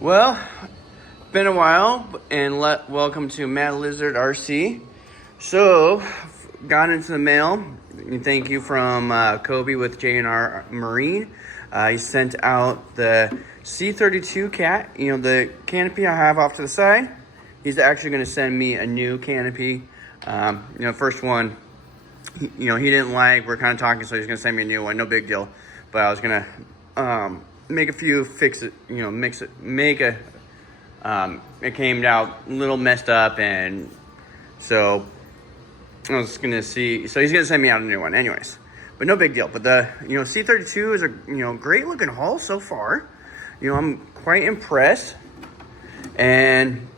Well, been a while, and welcome to Mad Lizard RC. So, got into the mail. Thank you from Kobe with J&R Marine. He sent out the C32 Cat, the canopy I have off to the side. He's actually going to send me a new canopy. First one, he didn't like. We're kind of talking, so he's going to send me a new one. No big deal. But I was going to make a few, fix it, it came out a little messed up, and so I was gonna see. So he's gonna send me out a new one, anyways. But no big deal. But the C32 is a great looking hull so far. I'm quite impressed, and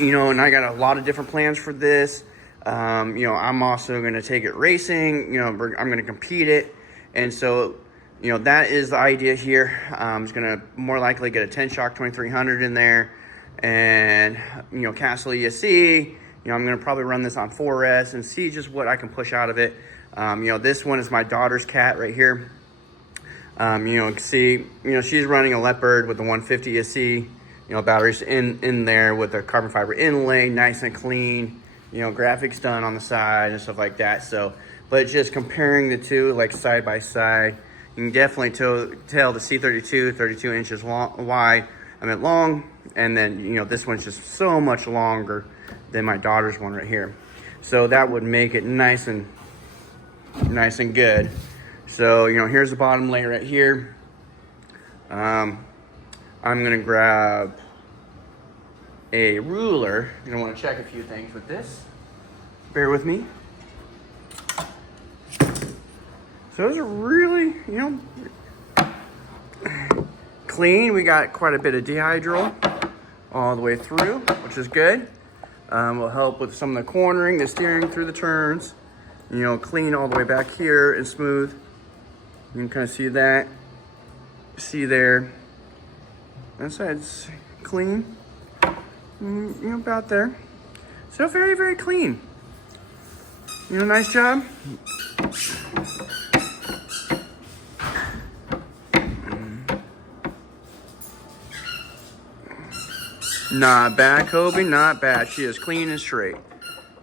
and I got a lot of different plans for this. I'm also gonna take it racing. I'm gonna compete it, and so that is the idea here. I'm just gonna more likely get a 10 shock 2300 in there, and Castle ESC. I'm gonna probably run this on 4S and see just what I can push out of it. This one is my daughter's cat right here. You can see, she's running a Leopard with the 150 ESC. Batteries in there with the carbon fiber inlay, nice and clean. Graphics done on the side and stuff like that. So, but just comparing the two, like side by side, you can definitely tell the C32, 32 inches wide, long, and then, this one's just so much longer than my daughter's one right here. So that would make it nice and good. So, here's the bottom layer right here. I'm gonna grab a ruler. You're gonna wanna check a few things with this. Bear with me. So those are really, clean. We got quite a bit of dehydral all the way through, which is good. Will help with some of the cornering, the steering through the turns. Clean all the way back here and smooth. You can kind of see that. See there. That side's clean. About there. So very, very clean. Nice job. Not bad, Kobe, not bad. She is clean and straight.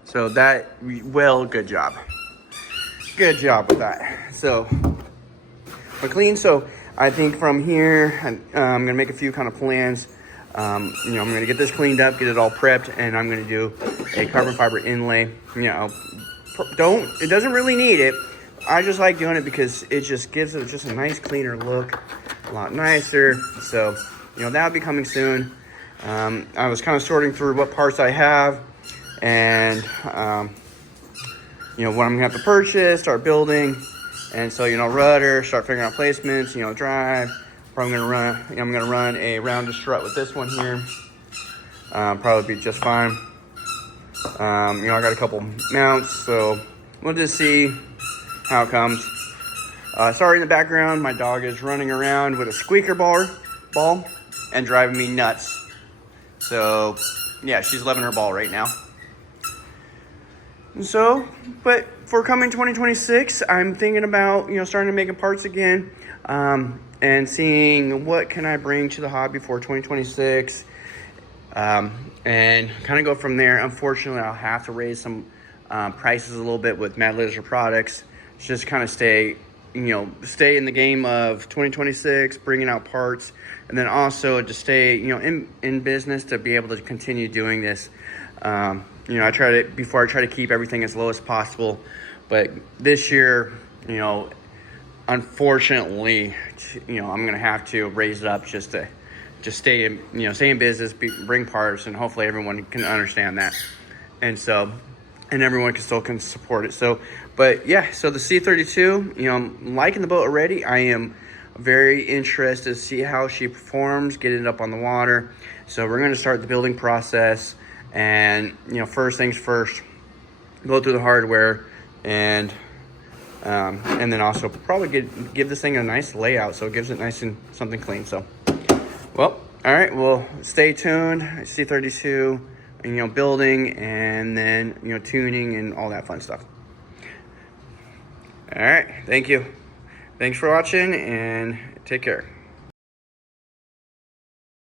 So good job. Good job with that. So, we're clean. So, I think from here, I'm gonna make a few kind of plans. I'm gonna get this cleaned up, get it all prepped, and I'm gonna do a carbon fiber inlay. It doesn't really need it. I just like doing it because it just gives it just a nice, cleaner look, a lot nicer. So, that'll be coming soon. I was kind of sorting through what parts I have, and what I'm gonna have to purchase, start building, and so rudder, start figuring out placements, drive. Probably I'm gonna run a rounded strut with this one here. Probably be just fine. I got a couple mounts, so we'll just see how it comes. Sorry in the background, my dog is running around with a squeaker ball and driving me nuts. So, yeah, she's loving her ball right now. So, but for coming 2026, I'm thinking about, starting to make parts again, and seeing what can I bring to the hobby for 2026, and kind of go from there. Unfortunately, I'll have to raise some prices a little bit with Mad Lizard products. Just kind of stay in the game of 2026, bringing out parts, and then also to stay, in business, to be able to continue doing this. I try to keep everything as low as possible, but this year, unfortunately, I'm gonna have to raise it up just to stay in business, bring parts, and hopefully everyone can understand that, and everyone can support it. So, but yeah, so the C32, I'm liking the boat already. I am very interested to see how she performs, getting it up on the water. So we're going to start the building process, and first things first, go through the hardware, and then also probably give this thing a nice layout, so it gives it nice and something clean. So, well, all right, well, stay tuned. C32, building, and then tuning and all that fun stuff. All right, thank you. Thanks for watching, and take care.